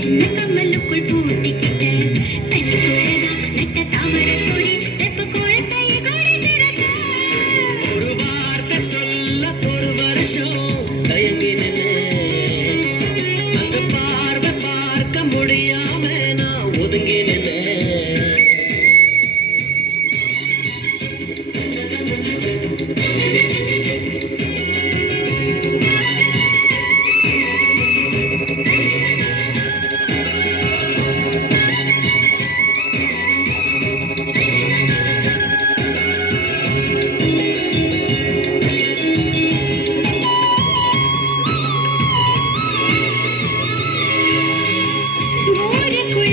சின்ன கம்மலுக்குள் பூட்டிக்கிட்ட தனிக்குள்ளதா நட்ட தாமரை கொடி வெப்ப குளத்தை கொடி திரச்ச ஒரு வார்த்தை சொல்ல ஒரு வருஷம் தயங்கினேன் அந்த பார்வை பார்க்க முடியாம நான் ஒதுங்கினேன் ஊருக்குள்